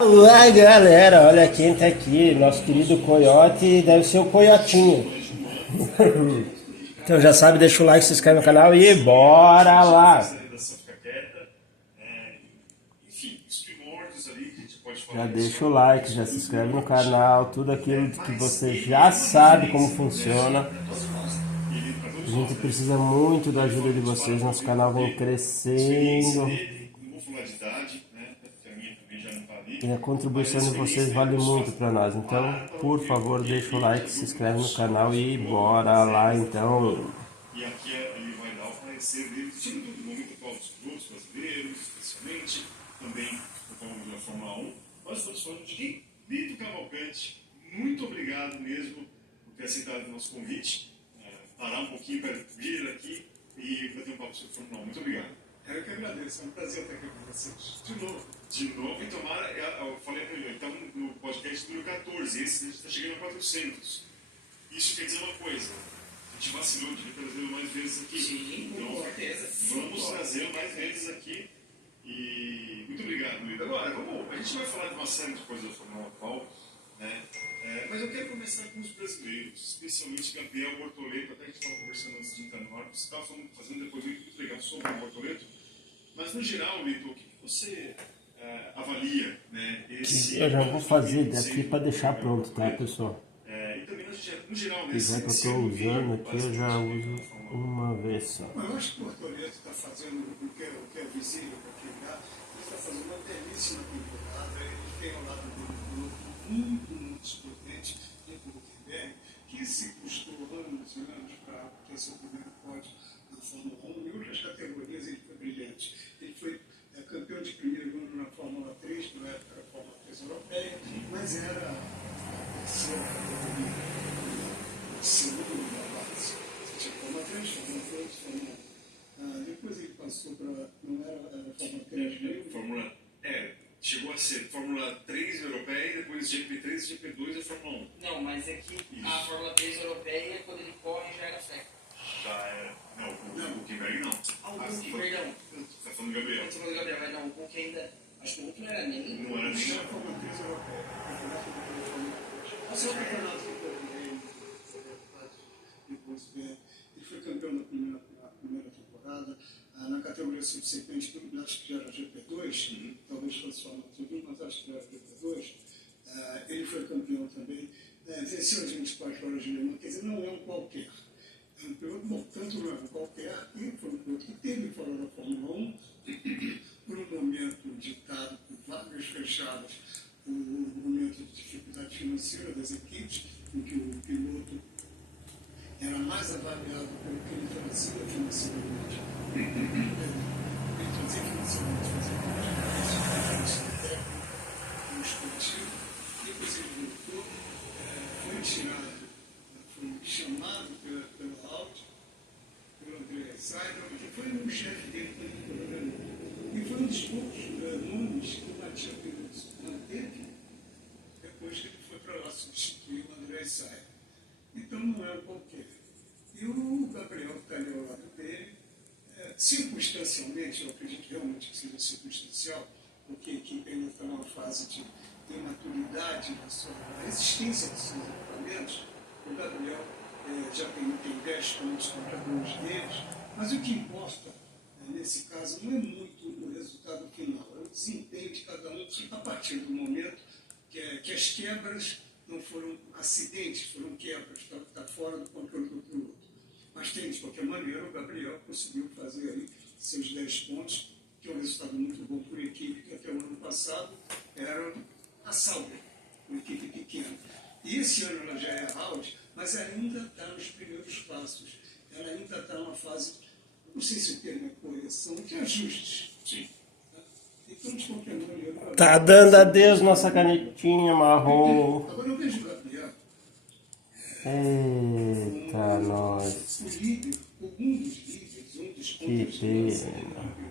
Olá galera, olha quem tá aqui, nosso querido Coiote, deve ser o Coiotinho. Então já sabe, deixa o like, se inscreve no canal e bora lá! Já deixa o like, já se inscreve no canal, tudo aquilo que você já sabe como funciona. A gente precisa muito da ajuda de vocês, nosso canal vem crescendo. E a contribuição de vocês vale muito para nós. Então, por favor, deixa o like, se inscreve no canal e bora lá então. E aqui ele vai dar o parecer dele, sobretudo do momento atual dos pilotos brasileiros, especialmente, também da Fórmula 1. Nós estamos falando de Lito Cavalcante. Muito obrigado mesmo por ter aceitado o nosso convite. Parar um pouquinho para vir aqui e bater um papo sobre Fórmula 1. Muito obrigado. Eu que agradeço, é um prazer estar aqui com vocês. De novo. De novo, e tomara, eu falei para ele, então no podcast número 14, esse a gente está chegando a 400. Isso quer dizer uma coisa, a gente vacilou, devia trazê-lo mais vezes aqui. Sim, então, com certeza. Vamos trazê-lo mais vezes aqui. E muito obrigado, Luiz. Agora, a gente vai falar de uma série de coisas da Fórmula atual, né? Mas eu quero começar com os brasileiros, especialmente Gabriel Bortoleto. Até a gente estava conversando antes de entrar no ar, você estava fazendo um depoimento muito legal sobre o Bortoleto. Mas no geral, Lito, o que você avalia, né? Eu já vou fazer daqui para deixar pronto, tá, pessoal? E também no geral, né? Já que eu estou usando aqui, eu já uso uma vez só. Eu acho que o Bortoleto está fazendo o que é visível para quem está. Ele está fazendo uma belíssima temporada. Ele tem ao lado dele muito potente, tipo o Huckenberg, que se custou anos e anos para ter seu primeiro pódio na Fórmula 1. Em outras categorias ele foi brilhante. Ele foi campeão de primeiro ano na Fórmula 3, não era a Fórmula 3 europeia, mas era a terceira categoria, a segunda da base. Você tinha Fórmula 3, Fórmula 2, Fórmula 1. Depois ele passou para, não era Fórmula 3 mesmo? Chegou a ser Fórmula 3 europeia, depois GP3 e GP2 é Fórmula 1. Não, mas é que a Fórmula 3 europeia, quando ele corre, já era seca. Já era. Não, o Huckenberg não. O Huckenberg não. Você está falando do Gabriel. Você está falando do Gabriel, mas não, o Hulk ainda. Acho que o Hulk não era nem. Não era nem. Não era Fórmula 3 europeia. Você é o campeonato que eu ganhei depois. Ele foi campeão na primeira temporada. Na categoria subsequente, acho que já era GP2, talvez fosse Fórmula 1, mas acho que já era GP2. Ele foi campeão também. Venceu as 24 horas de Le Mans, quer dizer, não é um qualquer. É um piloto, portanto, não é um qualquer, e foi um piloto que teve fora da Fórmula 1, por um momento ditado por vagas fechadas, por um momento de dificuldade financeira das equipes, em que o piloto era mais avaliado pelo que ele trazia financeiramente. Ele trazia financeiramente, fazia parte técnico, esportivo, depois ele voltou, foi tirado, foi chamado pelo Audi, pelo André Seidel, que foi um chefe dele para ele programar. E foi um dos poucos nomes que o Matias Pires manteve depois que ele foi para lá substituir o André Seidel. Então não é qualquer. E o Gabriel que está ali ao lado dele, circunstancialmente, eu acredito realmente que seja circunstancial, porque a equipe ainda está numa fase de imaturidade na existência dos seus equipamentos. O Gabriel já tem 10 pontos contra 2 deles, mas o que importa nesse caso não é muito o resultado final, é o desempenho de cada um a partir do momento que as quebras não foram acidentes, foram quebras, está fora do controle do piloto. Mas tem, de qualquer maneira, o Gabriel conseguiu fazer aí seus 10 pontos, que é um resultado muito bom por equipe, que até o ano passado era a Sauber, uma equipe pequena. E esse ano ela já é Audi, mas ainda está nos primeiros passos. Ela ainda está numa fase, não sei se o termo é correção, de ajustes. Sim. Então, de qualquer maneira... Tá dando adeus nossa canetinha marrom. Agora eu vejo o Gabriel. Eita, nós. O líder, um dos líderes, um dos pontos de lança,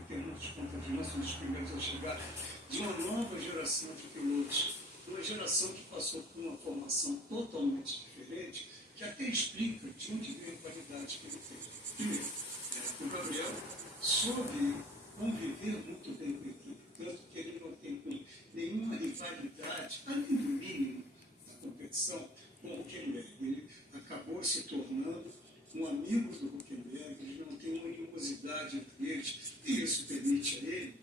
tem muitos pontos de lança, um dos primeiros a chegar, de uma nova geração de pilotos. Uma geração que passou por uma formação totalmente diferente, que até explica de onde veio a qualidade que ele teve. Primeiro, o Gabriel soube conviver muito bem com a equipe, tanto que ele não tem nenhuma rivalidade rivalidade, além do mínimo da competição, com o Huckenberg. Ele acabou se tornando um amigo do Huckenberg, eles não têm uma animosidade entre eles, e isso permite a ele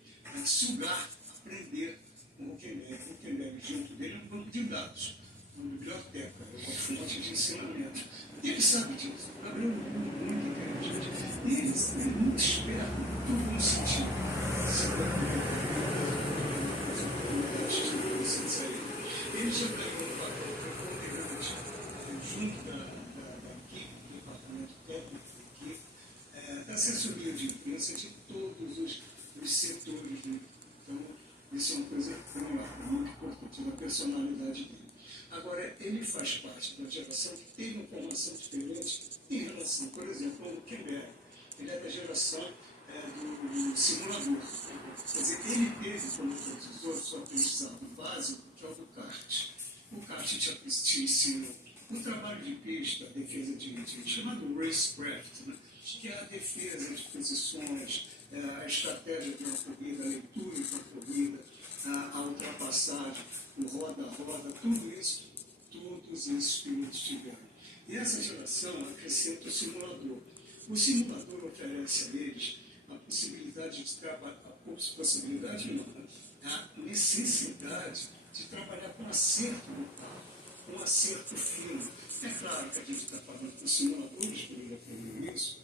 sugar, aprender com o Huckenberg. O Huckenberg, junto dele, é um banco de dados, uma biblioteca, é uma fonte de ensinamento. E ele sabe disso. O Gabriel é muito inteligente. E ele é muito esperto, muito bom sentido. Ele já ganhou um papel preponderante junto da equipe, do departamento técnico da equipe, da assessoria de imprensa de todos os setores. Então, isso é uma coisa muito importante, uma personalidade dele. Agora, ele faz parte da geração que teve uma formação diferente em relação, por exemplo, ao Huckenberg. Ele é da geração do simulador. Quer dizer, ele teve, como todos os outros, o aprendizado básico, que é o do kart. O kart te ensina o trabalho de pista, a defesa chamado racecraft, né? Que é a defesa de posições, a estratégia de uma corrida, a leitura de uma corrida, a ultrapassagem, o roda-roda, tudo isso, todos esses pilotos tiveram. E essa geração acrescenta o simulador. O simulador oferece a eles a possibilidade de trabalhar, a necessidade de trabalhar com acerto no carro, com acerto fino. É claro que a gente está falando dos simuladores, por ele aprendeu isso,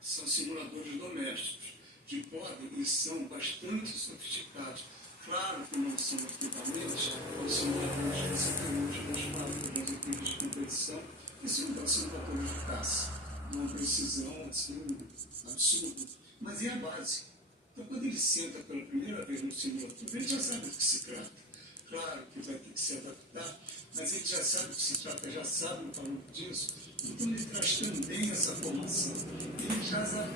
são simuladores domésticos, que podem e são bastante sofisticados. Claro que não são equivalentes aos simuladores que você tem hoje nas fábricas, nas equipes de competição, que são simuladores de caça, uma precisão assim, absurda. Mas é a base. Então, quando ele senta pela primeira vez no simulador, ele já sabe do que se trata. Claro que vai ter que se adaptar, mas ele já sabe do que se trata, já sabe o valor disso. Então, ele traz também essa formação. Ele já sabe,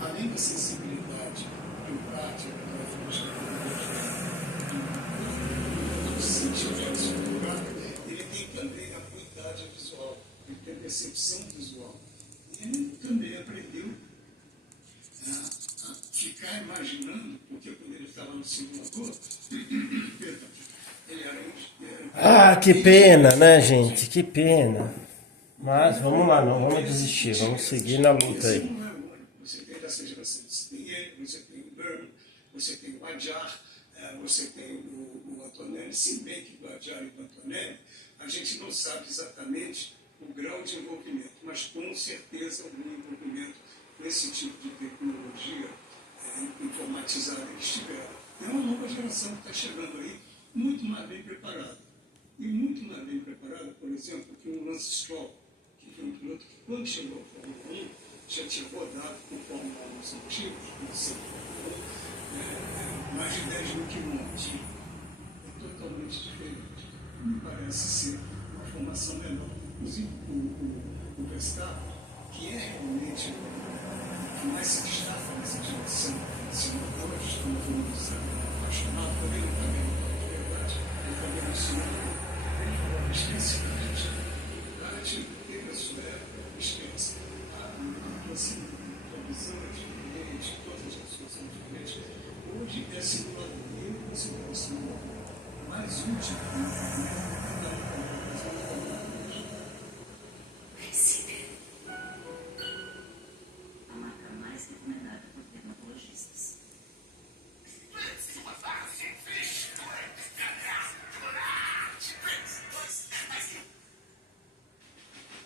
além da sensibilidade que o prático da ele tem também a acuidade visual, ele tem a percepção visual. E ele também aprendeu a ficar imaginando, porque quando ele estava no simulador, ele era Ah, que pena, né, gente? Que pena. Mas vamos lá, não vamos desistir, vamos seguir na luta aí. Não é o único. Você tem dessa geração, você tem ele, você tem o Berman, você tem o Adjar, você tem o Antonelli. Se bem que o Adjar e o Antonelli, a gente não sabe exatamente o grau de envolvimento, mas com certeza algum envolvimento com esse tipo de tecnologia informatizada eles tiveram. É uma nova geração que está chegando aí, muito mais bem preparada. E muito mais bem preparada, por exemplo, que o Lance Stroll, que foi um piloto que, quando chegou ao Fórmula 1, já tinha rodado com Fórmula 1 nos antigos, mais de 10 mil quilômetros. É totalmente diferente. Me parece ser uma formação menor. Inclusive, o Verstappen, que é realmente o que mais se destaca nessa geração, simuladores, como todo mundo sabe, apaixonado, também não está bem, de verdade, ele também não se ele falou, esquece, gente, teve a sua época, esquece. Assim, a visão é diferente, todas as pessoas são diferentes. Hoje é simulador, e eu considero o simulador mais útil que a marca mais recomendada por dermatologistas.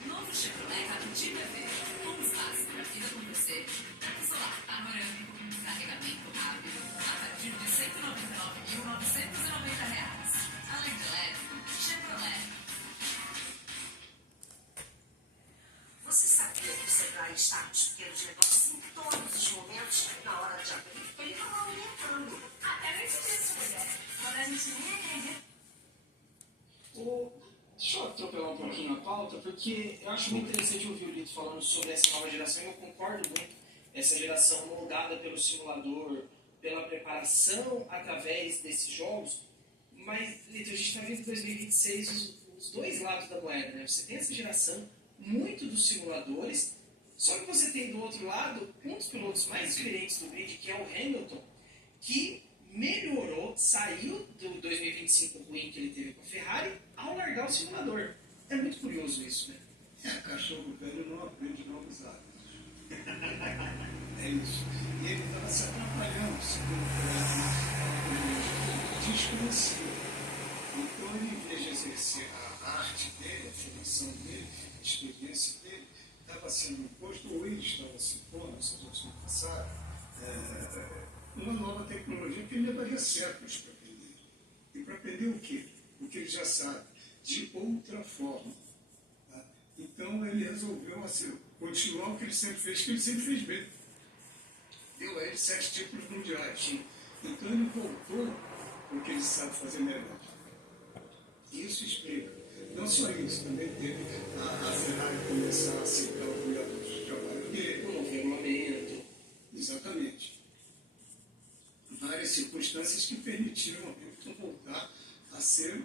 Novo Chevrolet Captiva V. Um espaço para a vida com você. Teto solar panorâmico, carregamento rápido, a partir de R$ 199.990. Além de elétrico, Chevrolet. Você sabia que o celular está com os pequenos negócios em todos os momentos, na hora de abrir? Ele estava aumentando. Até nem disso, mulher. Quando a gente nem acredita. Deixa eu atropelar um pouquinho a pauta, porque eu acho muito interessante ouvir o Lito falando sobre essa nova geração, e eu concordo muito. Essa geração moldada pelo simulador, pela preparação através desses jogos. Mas, Lito, a gente está vendo em 2026 os dois lados da moeda, né? Você tem essa geração muito dos simuladores, só que você tem do outro lado um dos pilotos mais experientes do grid, que é o Hamilton, que melhorou, saiu do 2025 ruim que ele teve com a Ferrari ao largar o simulador. É muito curioso isso, né? Cachorro velho não aprende novos hábitos. É isso. E ele estava se atrapalhando, segundo o desconhecido. Então, ele, em vez de exercer a arte dele, a formação dele, a experiência dele, estava sendo imposto, ou ele estava se impondo, se a gente não passar, uma nova tecnologia que ele levaria séculos para aprender. E para aprender o quê? O que ele já sabe, de outra forma. Tá? Então, ele resolveu assim, continuar o que ele sempre fez, que ele sempre fez bem. Deu a ele 7 títulos mundiais. Então, ele voltou porque ele sabe fazer melhor. Isso explica. Não só isso, também teve a Ferrari começar a aceitar os melhores de trabalho dele. Um novo regulamento. Exatamente. Várias circunstâncias que permitiram ao Hamilton voltar a ser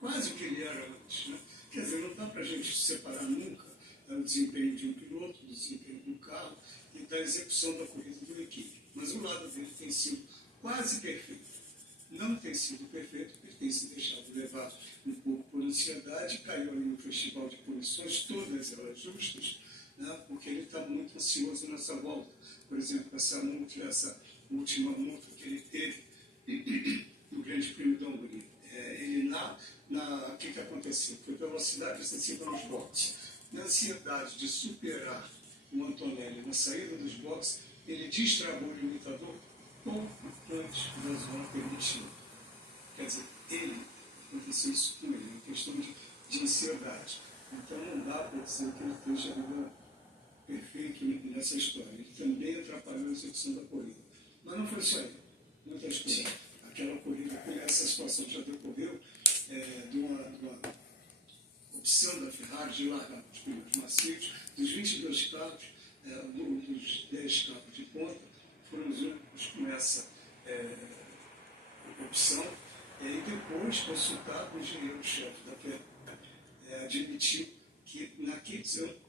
quase o que ele era antes. Né? Quer dizer, não dá para a gente separar nunca o desempenho de um piloto, do desempenho do carro e da execução da corrida de uma equipe. Mas o lado dele tem sido quase perfeito. Não tem sido perfeito, porque tem se deixado levar um pouco por ansiedade, caiu ali no festival de punições, todas elas justas, né? Porque ele está muito ansioso nessa volta. Por exemplo, essa última multa que ele teve no Grande Prêmio da Hungria. Ele lá, o que aconteceu? Foi velocidade excessiva nos boxes. Na ansiedade de superar o Antonelli na saída dos boxes, ele destravou o limitador pouco antes da zona permitida. Quer dizer, aconteceu isso com ele, uma questão de ansiedade. Então não dá para dizer que ele esteja perfeito nessa história. Ele também atrapalhou a execução da corrida. Mas não foi só ele. Muitas coisas. Aquela corrida, essa situação já decorreu de uma opção da Ferrari de largar os pneus macios. Dos 22 carros, dos 10 carros de ponta, foram os únicos com essa opção. E depois, consultado, o engenheiro-chefe da Ferrari admitiu que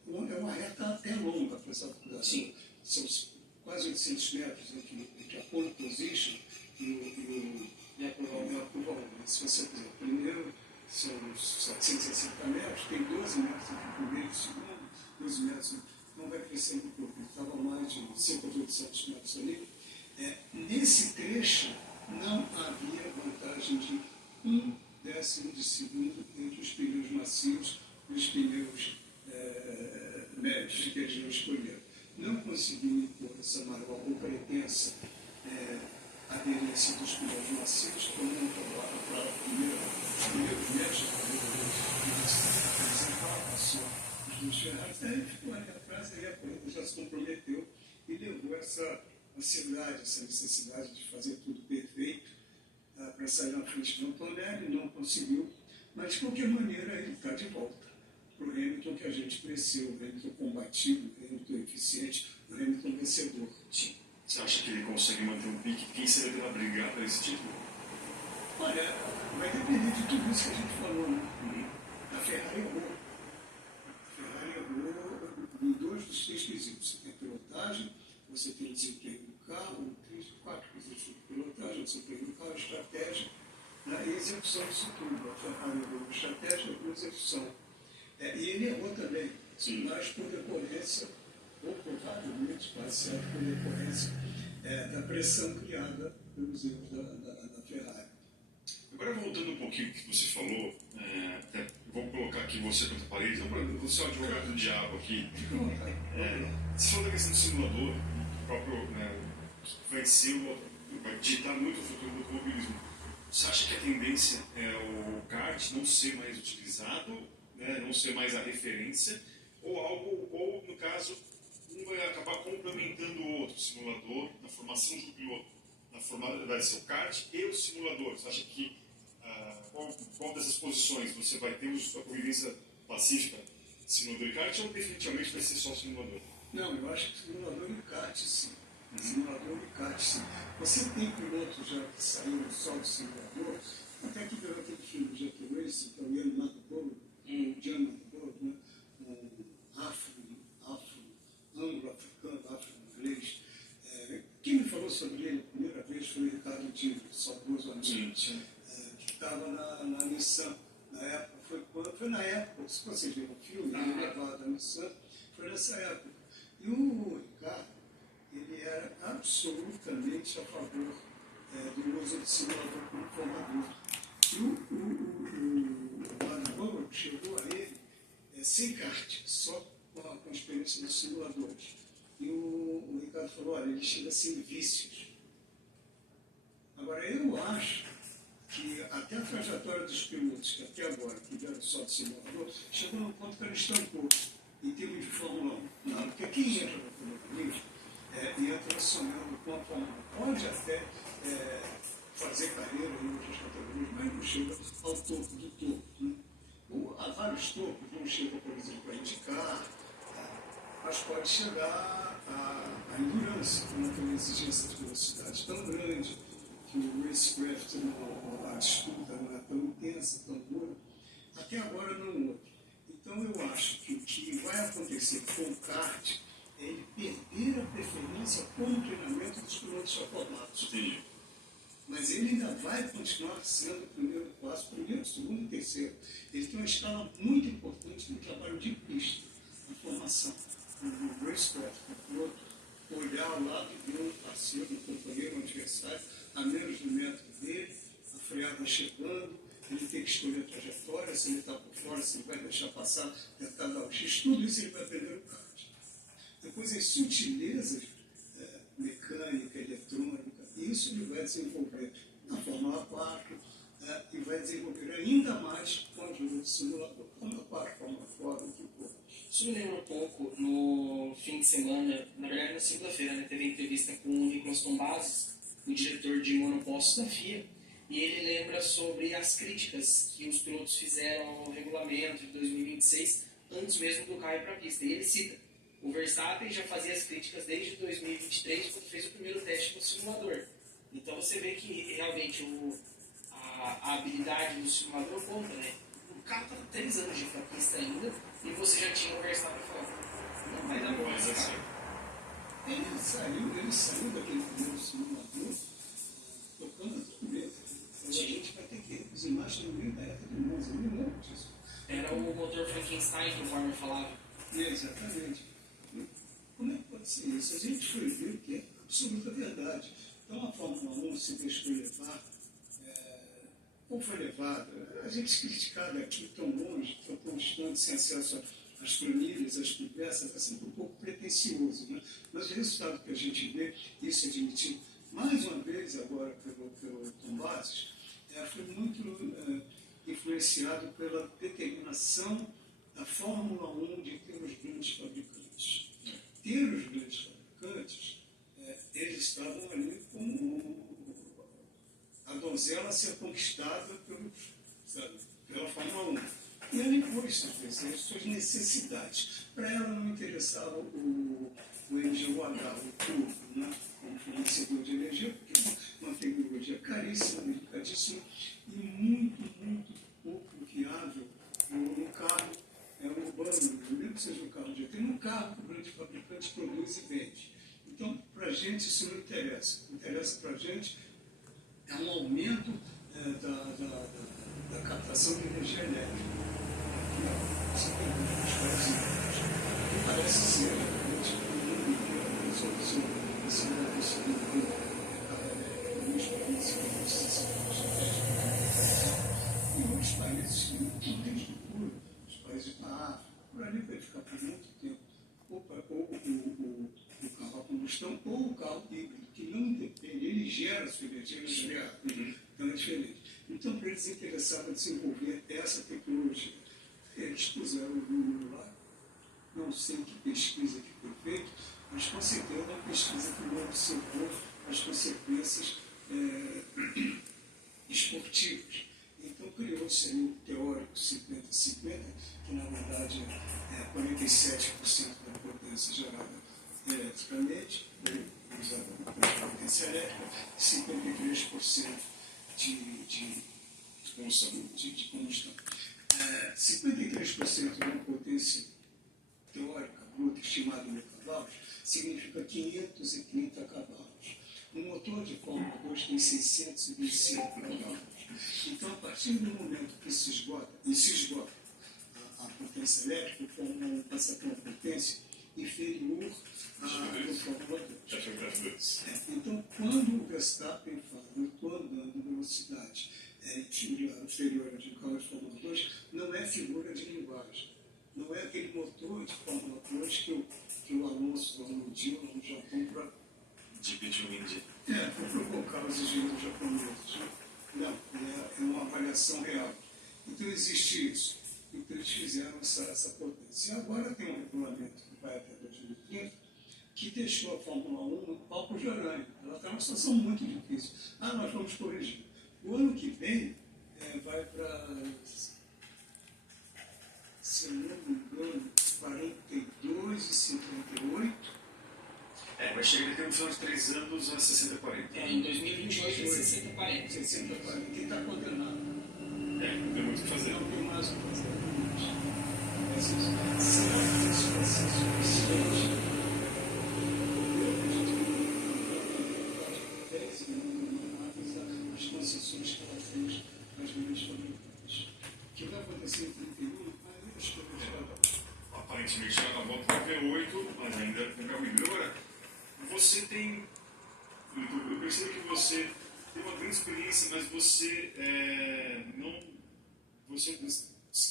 uma reta longa para essa corrida. Sim. São quase 800 metros entre a pole position e a curva 1. Se você fizer o primeiro, são 760 metros, tem 12 metros entre o primeiro e o segundo, 12 metros, não vai crescendo um pouco. Estava mais de cerca de 800 metros ali. Nesse trecho, não havia vantagem de 1/10 de segundo entre os pneus macios e os pneus médios que eles não escolheram. Não conseguiu impor essa maior ou pretensa aderência dos pneus macios, como para a os primeiros médios apresentavam só os dois Ferraris. Aí ficou ali atrás, aí a corrida já se comprometeu e levou essa ansiedade, essa necessidade de fazer tudo perfeito para sair na frente do Antonelli. Não conseguiu, mas de qualquer maneira ele está de volta para o Hamilton que a gente cresceu, o Hamilton combativo, o Hamilton eficiente, o Hamilton vencedor. Sim. Você acha que ele consegue manter um pique? Quem seria para brigar para esse título? Olha, vai depender de tudo isso que a gente falou, né? A Ferrari errou. A Ferrari errou em 2 dos 3 quesitos. Você tem a pilotagem, você tem o desempenho do carro, 3 ou 4 quesitos de pilotagem, o desempenho do carro, estratégia, né? E execução disso tudo. A Ferrari errou na estratégia e na execução. E ele errou também, mas por decorrência, ou provavelmente, quase certo, por decorrência da pressão criada pelos erros da Ferrari. Agora, voltando um pouquinho ao que você falou, vou colocar aqui você contra a parede, você é o advogado do diabo aqui. Fica à vontade. Você falou da questão do simulador, o próprio vai ditar muito o futuro do automobilismo. Você acha que a tendência é o kart não ser mais utilizado, né, não ser mais a referência, ou no caso, um vai acabar complementando o outro, o simulador, na formação de um piloto, na formação do seu kart e o simulador? Você acha que qual dessas posições você vai ter a convivência pacífica simulador e kart, ou definitivamente vai ser só o simulador? Não, eu acho que simulador e kart, sim. Simulador e kart, sim. Você tem pilotos já que saíram só do simulador, até que pelo aquele filme do Jet Racing, que é o Ian McDowell, o Ian McDowell, né? Anglo-africano, afro-inglês. Quem me falou sobre ele a primeira vez foi o Ricardo Divo, só trabalhava na Nissan, na época, foi na época, se vocês viram o filme, ele levado da Nissan, foi nessa época. E o Ricardo, ele era absolutamente a favor do uso de simulador como formador. E o Barbour chegou a ele sem kart, só com a experiência dos simuladores. E o Ricardo falou, olha, ele chega sem vícios. Agora, eu acho que até a trajetória dos pilotos, que até agora, que vieram só de simulador, chegou num ponto que ela estancou em termos de Fórmula 1. Não, porque quem entra no automobilismo entra sonhando com a Fórmula 1. Pode até fazer carreira em outras categorias, mas não chega ao topo do topo. Né? Há vários topos, não chega, por exemplo, a indicar, mas pode chegar à endurance, com aquela exigência de velocidade tão grande, que o racecraft, a disputa não é tão intensa, tão dura. Até agora não houve. Então eu acho que o que vai acontecer com o kart é ele perder a preferência com o treinamento dos pilotos já formados. Sim. Mas ele ainda vai continuar sendo o primeiro passo, primeiro, segundo e terceiro. Ele tem uma escala muito importante no trabalho de pista, na formação. No racecraft, o piloto olhar ao lado e ver um parceiro, um companheiro, um adversário, a menos de 1 metro dele, a freada chegando, ele tem que escolher a trajetória, se ele está por fora, se ele vai deixar passar, tentar dar o X, tudo isso ele vai aprender no kart. Depois as sutilezas mecânica, eletrônica, isso ele vai desenvolver na Fórmula 4 e vai desenvolver ainda mais com a ajuda do simulador. Fórmula 4, Fórmula 4, o que for. Isso me lembra um pouco no fim de semana, na verdade na segunda-feira, né, teve entrevista com o Nicolas Tombazis, o diretor de monopostos da FIA, e ele lembra sobre as críticas que os pilotos fizeram ao regulamento de 2026, antes mesmo do carro ir para a pista. E ele cita, o Verstappen já fazia as críticas desde 2023, quando fez o primeiro teste no simulador. Então você vê que realmente a habilidade do simulador conta, né? O carro está 3 anos de ir para a pista ainda, e você já tinha o Verstappen falando, não vai dar bom esse carro. Ele saiu daquele primeiro simulador tocando a trombeta. A gente vai ter que reduzir mais no meio da reta de Monza, eu me lembro disso. Era o motor Frankenstein que o Warner falava. Exatamente. Como é que pode ser isso? A gente foi ver que é absoluta verdade. Então a Fórmula 1 se deixou levar, ou foi levada, a gente criticada aqui tão longe, tão distante, sem acesso às planilhas, às conversas, está sempre um pouco pretencioso. Né? Mas o resultado que a gente vê, isso é admitido mais uma vez agora pelo Tombazis, foi muito influenciado pela determinação da Fórmula 1 de ter os grandes fabricantes. Ter os grandes fabricantes, eles estavam ali como a donzela a ser conquistada pela Fórmula 1. E ela impôs, às vezes, as suas necessidades. Para ela não interessava o MGUH, o turbo, né? Como fornecedor de energia, porque é uma tecnologia caríssima, delicadíssima e muito pouco viável no carro urbano, mesmo que seja um carro de um carro que o grande fabricante produz e vende. Então, para a gente isso não interessa. O que interessa para a gente é um aumento da captação de energia elétrica. Você tem muitos países que parece ser realmente uma solução esse alguns países e outros países que não têm estrutura, os países da África, por ali vai ficar por muito tempo. Ou o carro a combustão ou o carro híbrido, que não depende, ele gera sua energia nuclear. Então é diferente. Então, para eles interessava desenvolver essa tecnologia. Eles puseram o número lá, não sei que pesquisa que foi feita, mas com certeza é uma pesquisa que não observou as consequências esportivas. Então criou-se aí um teórico 50-50, que na verdade é 47% da potência gerada eletricamente, usada na potência elétrica, 53% de combustão. 53% de uma potência teórica, bruta, estimada em 1000 cavalos, significa 530 cavalos. Um motor de Fórmula 2 tem 625 cavalos. Então, a partir do momento que se esgota a potência elétrica, o Fórmula 1 passa a ter uma potência inferior à do Fórmula 2. Então, quando o Verstappen fala, eu estou andando em velocidade inferior à de um carro de Fórmula 2, não é figura de linguagem. Não é aquele motor de Fórmula 2 que o Alonso aludiu no Japão para provocar os engenheiros japoneses. Não, é uma avaliação real. Então existe isso. Então eles fizeram essa potência. E agora tem um regulamento que vai até 2030 que deixou a Fórmula 1 no palco de aranha. Ela está numa situação muito difícil. Nós vamos corrigir. O ano que vem vai para, se eu não me engano, 42,58. Mas chega a ter um final de 3 anos a 60-40. Em 2028 é 60-40. 60-40. Quem está condenado? Não tem muito o que fazer. Não tem mais o que fazer. Será que isso vai ser suficiente? As concessões que ela fez às grandes fabricantes. O que vai acontecer em 31? Aí as coisas vão. Aparentemente ela volta para V8, mas ainda não é o híbrido. Agora, você tem. Eu percebo que você tem uma grande experiência, mas você não. Você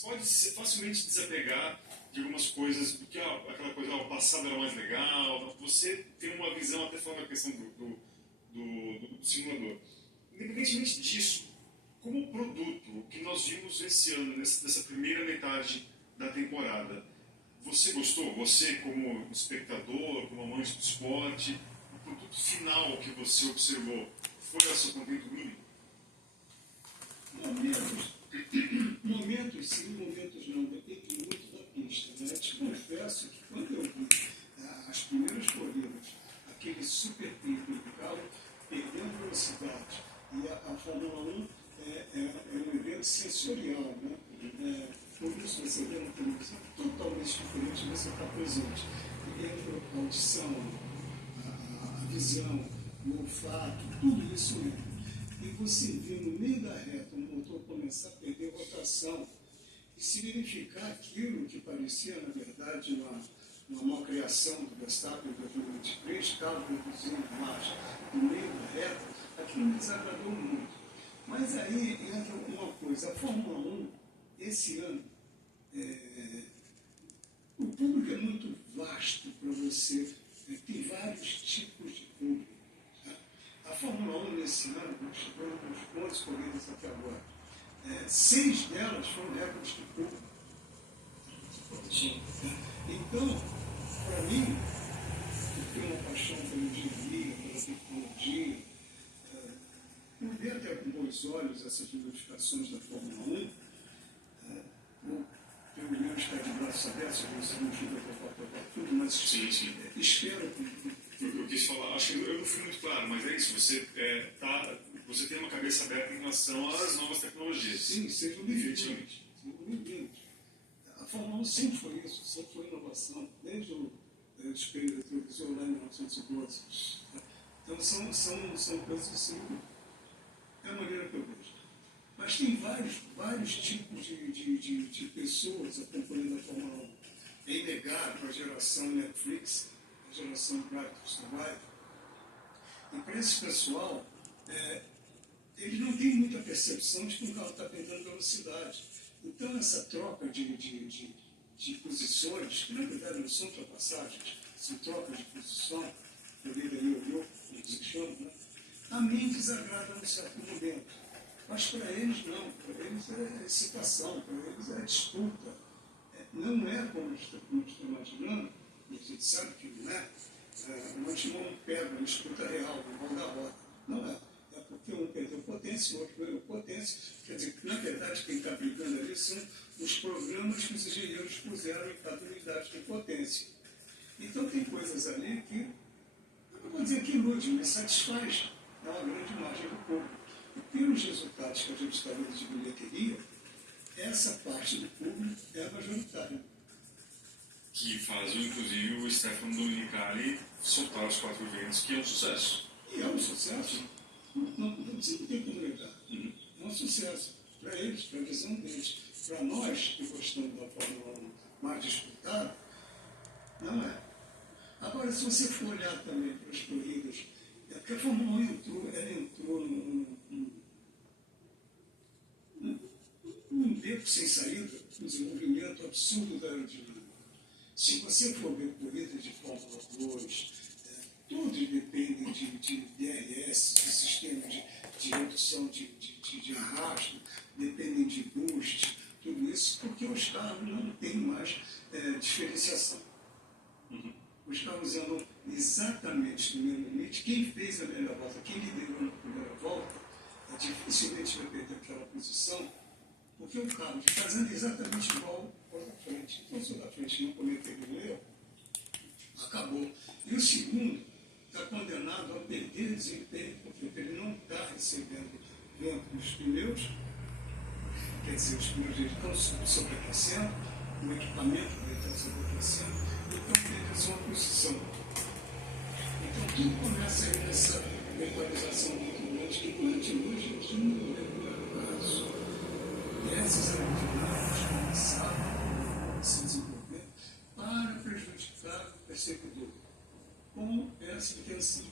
pode facilmente desapegar de algumas coisas, porque aquela coisa, o passado era mais legal. Você tem uma visão, até falando da questão do simulador. Independentemente disso, como produto que nós vimos esse ano, nessa primeira metade da temporada, você gostou? Você, como espectador, como amante do esporte, o produto final que você observou foi ao seu contento mínimo? Momentos sim, momentos não. Depende muito da pista. Né? Te confesso que quando eu vi as primeiras corridas, aquele super pico do carro perdendo velocidade, e a Fórmula 1 é um evento sensorial, né? Por isso você vê uma televisão totalmente diferente, você está presente. E entra a audição, a visão, o olfato, tudo isso entra. E você vê no meio da reta o motor começar a perder rotação e se verificar aquilo que parecia, na verdade, uma malcriação do Verstappen em 2023, carro reduzindo marcha no meio da reta, aquilo me desagradou muito. Mas aí entra uma coisa, a Fórmula 1, esse ano, o público é muito vasto para você, tem vários tipos de público. Tá? A Fórmula 1 nesse ano, chegou nos pontos corridas até agora, 6 delas foram recordes de público. Então, para mim, eu tenho uma paixão pela engenharia, pela tecnologia, eu ver até com bons olhos essas modificações da Fórmula 1, pelo menos estar de braços abertos, você não fica para tudo, mas Sim. espero que... Eu quis falar, acho que eu não fui muito claro, mas é isso, você tem uma cabeça aberta em relação às novas tecnologias. Sim, sejam bem-vindos. A Fórmula 1 sempre foi isso, sempre foi inovação, desde o espelho retrovisor lá em 1912. Então são coisas assim, é a maneira que eu vejo. Mas tem vários tipos de pessoas acompanhando a Fórmula 1. É inegável a geração Netflix, a geração Drive to Survive. E para esse pessoal, eles não têm muita percepção de que o carro está perdendo velocidade. Então essa troca de posições, que na verdade não são ultrapassagens, são trocas de posição, corrida ioiô, como se chama, né? A mim desagrada num certo momento. Mas para eles não, para eles é excitação, para eles é disputa. Não é como nós estamos imaginando, e a gente sabe que não é, uma timão pega uma disputa real, no mão da roda. Não é. É porque um perdeu potência, o outro ganhou potência. Quer dizer, na verdade, quem está brigando ali são os programas que os engenheiros puseram em cada unidade de potência. Então tem coisas ali que, eu não vou dizer que ilude, mas satisfaz uma grande margem do público. E pelos resultados que a gente está vendo de bilheteria, essa parte do público é majoritária. Que faz, inclusive, o Stefano Domenicali soltar os 4 ventos, que é um sucesso. E é um sucesso. Você não tem como negar. É É um sucesso para eles, para a visão deles. Para nós, que gostamos da Fórmula 1 mais disputada, não é. Agora, se você for olhar também para as corridas, é porque a Fórmula 1 entrou num beco sem saída, um desenvolvimento absurdo da aerodinâmica. Se você for ver corridas de Fórmula 2, todos dependem de DRS, de sistemas de redução de arrasto, dependem de boost, tudo isso, porque os carros não têm mais diferenciação. Os carros andam exatamente no mesmo limite. Quem fez a melhor volta, quem liderou na primeira volta, dificilmente vai perder aquela posição, porque o carro está fazendo exatamente igual ao da frente. Então, se o da frente não cometer o erro, acabou. E o segundo está condenado a perder desempenho, porque ele não está recebendo vento dos pneus, quer dizer, os pneus estão sobreaquecendo, o equipamento dele está sobreaquecendo, então perde a sua posição. Então tudo começa aí nessa equalização muito grande, que continua hoje não é o caso. E essas aerodinâmicas começaram a se desenvolver para prejudicar o perseguidor, com essa intenção.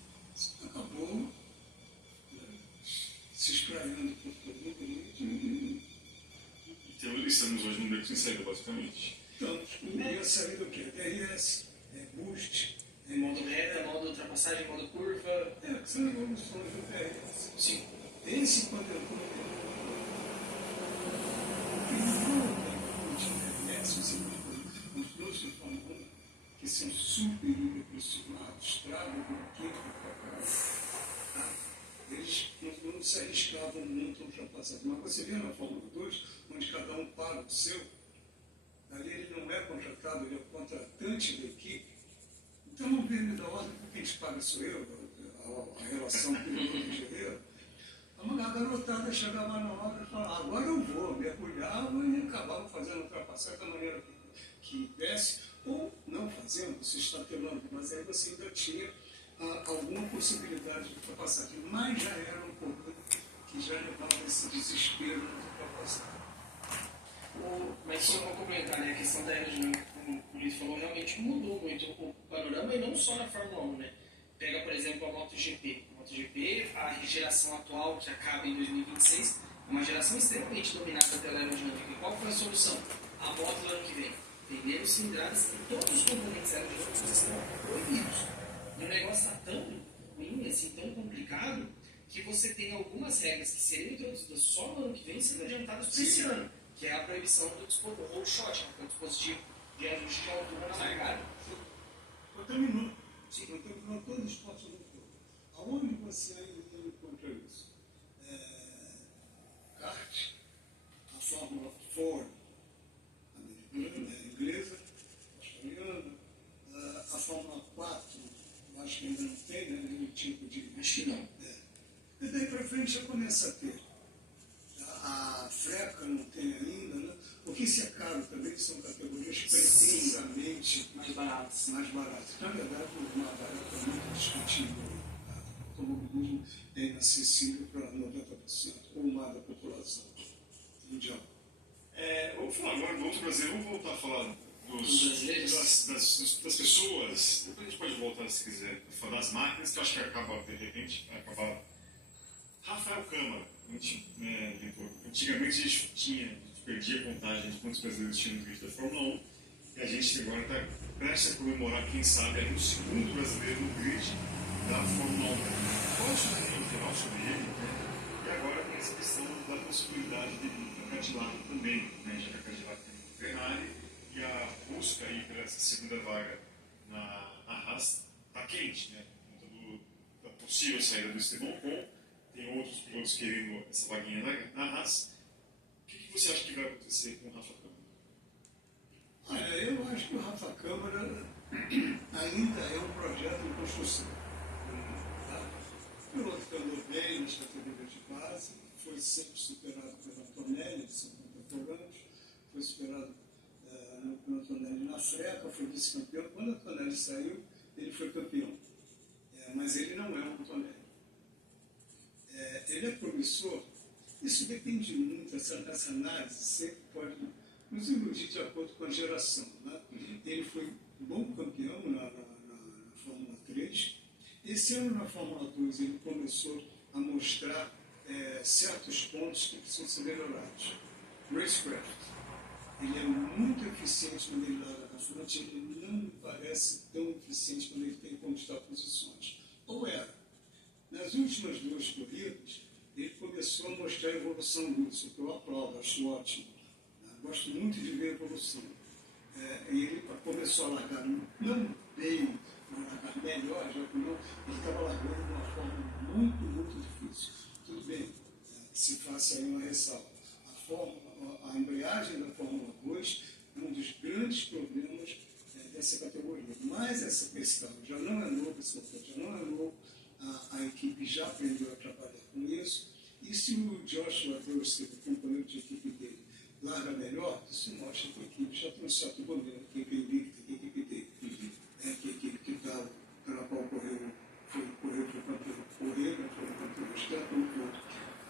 Acabou se espraiando por todo mundo. Então, estamos hoje no beco sem saída, basicamente. Então, e a saída o quê? DRS, boost, Modo reta, modo ultrapassagem, modo curva. são evoluções do DRS. Sim. Esse quando eu coloquei os dois de Fórmula 1, que são super hiperpressionados, estragam o equipe, eles não se arriscavam muito a ultrapassagem. Mas você vê na Fórmula 2, onde cada um paga o seu, ali ele não é contratado, ele é o contratante da equipe. Então não vem da ordem, porque quem te paga sou eu, a relação piloto-engenheiro. A garotada chegava na hora e falava, agora eu vou, mergulhava e acabava fazendo ultrapassagem da maneira que desce, ou não fazendo, você está telando, mas aí você ainda tinha alguma possibilidade de ultrapassagem. Mas já era um pouco que já levava esse desespero de ultrapassagem. Mas só para complementar, né, a questão da aerodinâmica, como o Luiz falou, realmente mudou muito o panorama, e não só na Fórmula 1, né? Pega, por exemplo, a MotoGP. A MotoGP, a geração atual, que acaba em 2026, é uma geração extremamente dominada pela aerodinâmica. E qual foi a solução? A moto do ano que vem. Pneus, cilindradas e todos os componentes aerodinâmicos estão proibidos. E o negócio está tão ruim, assim, tão complicado, que você tem algumas regras que seriam introduzidas só no ano que vem sendo adiantadas para esse ano, que é a proibição do roll shot, que é o dispositivo de ajuste de altura na largada. Contaminou. Sim, contaminou todo o esporte do mundo. Aonde você ainda encontra isso? Kart, a Fórmula Ford, americana, inglesa, australiana, a Fórmula 4, acho que ainda não tem, né? Nenhum tipo de. Acho que não. E daí para frente já começa a ter. A freca não tem ainda, né? Porque isso é caro também, são categorias pretensamente Mais baratas. Na verdade, o mais barato é muito discutível. O automobilismo é inacessível para 90% ou mais da população mundial. Vamos falar agora do outro brasileiro. Vamos voltar a falar das pessoas. Depois a gente pode voltar, se quiser, a falar das máquinas, que eu acho que acaba, de repente, vai acabar. Rafael Câmara. Antigamente a gente perdia a contagem de quantos brasileiros tinham no grid da Fórmula 1, e a gente agora está prestes a comemorar, quem sabe, o segundo brasileiro no grid da Fórmula 1. Qual a sua opinião geral sobre ele? E agora tem essa questão da possibilidade de a Cadillac também, né? Já que a Cadillac tem o Ferrari, e a busca aí pela essa segunda vaga na Haas está quente, né? Por conta da possível saída do Esteban Ocon. Tem outros pilotos querendo essa vaguinha na Haas. O que você acha que vai acontecer com o Rafa Câmara? Olha, eu acho que o Rafa Câmara ainda é um projeto em construção. O piloto que andou bem nas categorias de base, foi sempre superado pelo Antonelli, de 50 anos, foi superado pelo Antonelli na freca, foi vice-campeão. Quando o Antonelli saiu, ele foi campeão. Mas ele não é um Antonelli. Ele é promissor Isso depende muito, essa análise sempre pode nos iludir de acordo com a geração. Né? Ele foi bom campeão na Fórmula 3. Esse ano na Fórmula 2 ele começou a mostrar certos pontos que precisam ser melhorados. Racecraft, ele é muito eficiente quando ele larga na frente, ele não me parece tão eficiente quando ele tem que conquistar posições. Ou era. Nas últimas 2 corridas, ele começou a mostrar a evolução disso, que eu aprovo, acho ótimo. Gosto muito de ver a evolução. Ele começou a largar não bem, a largar melhor, já que não, ele estava largando de uma forma muito, muito difícil. Tudo bem, se faça aí uma ressalva. A embreagem da Fórmula 2 é um dos grandes problemas dessa categoria. Mas esse carro já não é novo, esse motor já não é novo, a equipe já aprendeu a trabalhar com isso. E se o Joshua Dorsey, o companheiro de equipe dele, larga melhor, isso mostra que a equipe já tem um certo domínio, que a equipe dele, que a equipe que estava, pela qual correu para o campeão, tanto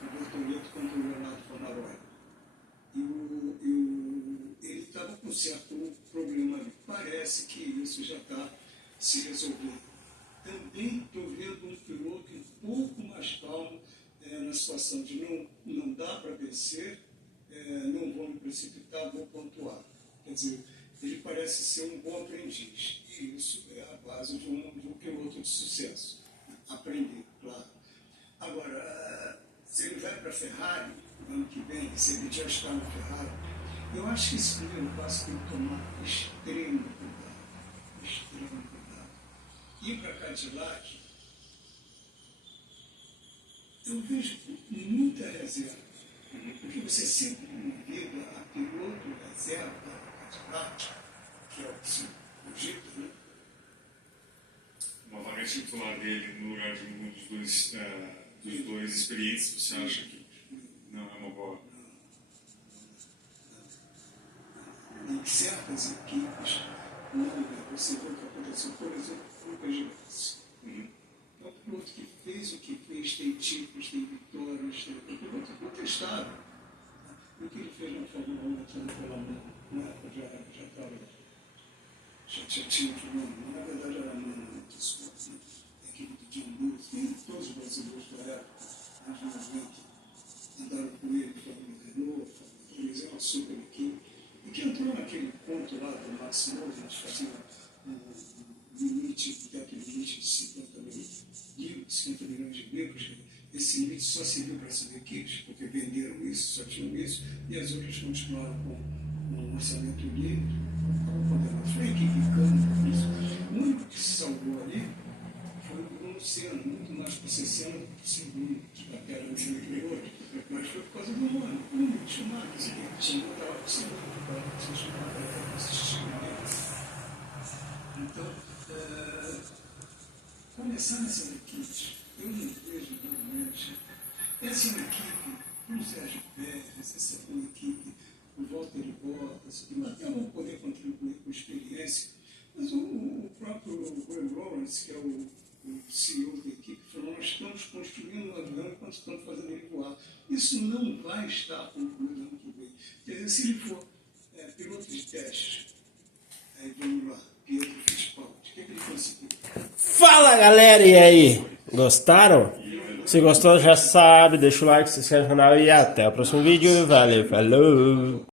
o Bortoleto quanto o Leonardo Fornaroli. Ele estava com certo problema ali. Parece que isso já está se resolvendo. Também estou vendo um piloto um pouco mais calmo na situação de não dá para vencer, não vou me precipitar, vou pontuar. Quer dizer, ele parece ser um bom aprendiz. E isso é a base de um piloto de sucesso. Aprender, claro. Agora, se ele vai para a Ferrari, no ano que vem, se ele já está na Ferrari, eu acho que esse primeiro passo tem que tomar extremo cuidado. Extremo cuidado. Ir para Cadillac, eu vejo muita reserva. Porque você sempre liga a piloto reserva da Cadillac, que é o que se cogita, né? Uma vaga titular dele no lugar de um dos dois experientes, você acha que não é uma boa? Em certas equipes, você vê o que aconteceu, por exemplo, com o Peugeot. É um piloto que fez o que fez, tem títulos, tem vitórias, é um piloto contestável. O que ele fez na Fórmula 1, pela mão, na época já estava, já tinha outro nome, na verdade era nome do esporte, a equipe de John Lewis, tem todos os brasileiros da época, anos 90, andaram com ele, Fórmula Renault, Fórmula 3, é uma super equipe, e que entrou naquele ponto lá do Max Moser, que fazia limite, daquele limite de 50 milhões de livros. Esse limite só serviu para essas equipes, porque venderam isso, só tinham isso, e as outras continuaram com um orçamento livre. Foi a equipe Câmara, isso. O único que se salvou ali foi o Bruno Senna, muito mais por ser Senna do que segundo, até era naquele outro, mas foi por causa do nome, o único chamado, esse time estava com segundo, para se chamar para assistir. Então, começar nessas equipes, eu não vejo realmente. Essa é uma equipe, o Sérgio Pérez, essa é uma equipe, o Valtteri Bottas, que até vão poder contribuir com experiência, mas o próprio Roy Lawrence, que é o CEO da equipe, falou: nós estamos construindo um avião enquanto estamos fazendo ele voar. Isso não vai estar concluído ano que vem. Quer dizer, se ele for piloto de teste, aí vamos lá, Pietro Fittipaldi, o que ele conseguiu? Fala galera, e aí? Gostaram? Se gostou já sabe, deixa o like, se inscreve no canal e até o próximo vídeo. Valeu, falou!